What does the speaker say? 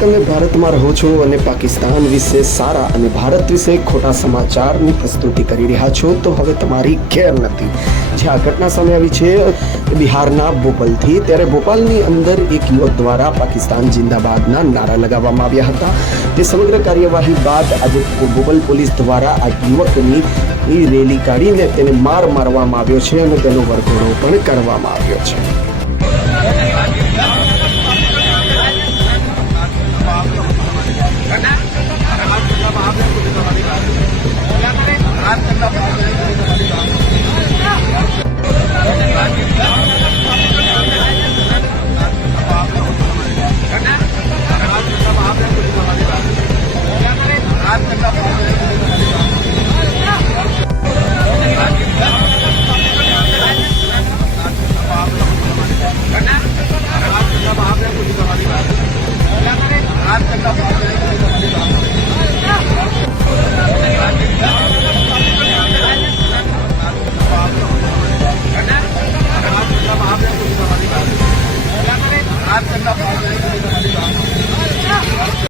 તમે ભારતમાં રહો છો અને પાકિસ્તાન વિશે સારા અને ભારત વિશે ખોટા સમાચારની પ્રસ્તુતિ કરી રહ્યા છો તો હવે તમારી ખેર નથી। જે આ ઘટના સામે આવી છે બિહારના ભોપાલથી, ત્યારે ભોપાલની અંદર એક યુવક દ્વારા પાકિસ્તાન જિંદાબાદના નારા લગાવવામાં આવ્યા હતા। તે સમગ્ર કાર્યવાહી બાદ આજે ભોપાલ પોલીસ દ્વારા આ યુવકની રેલી કાઢીને તેને મારવામાં આવ્યો છે અને તેનો વરઘોડો પણ કરવામાં આવ્યો છે।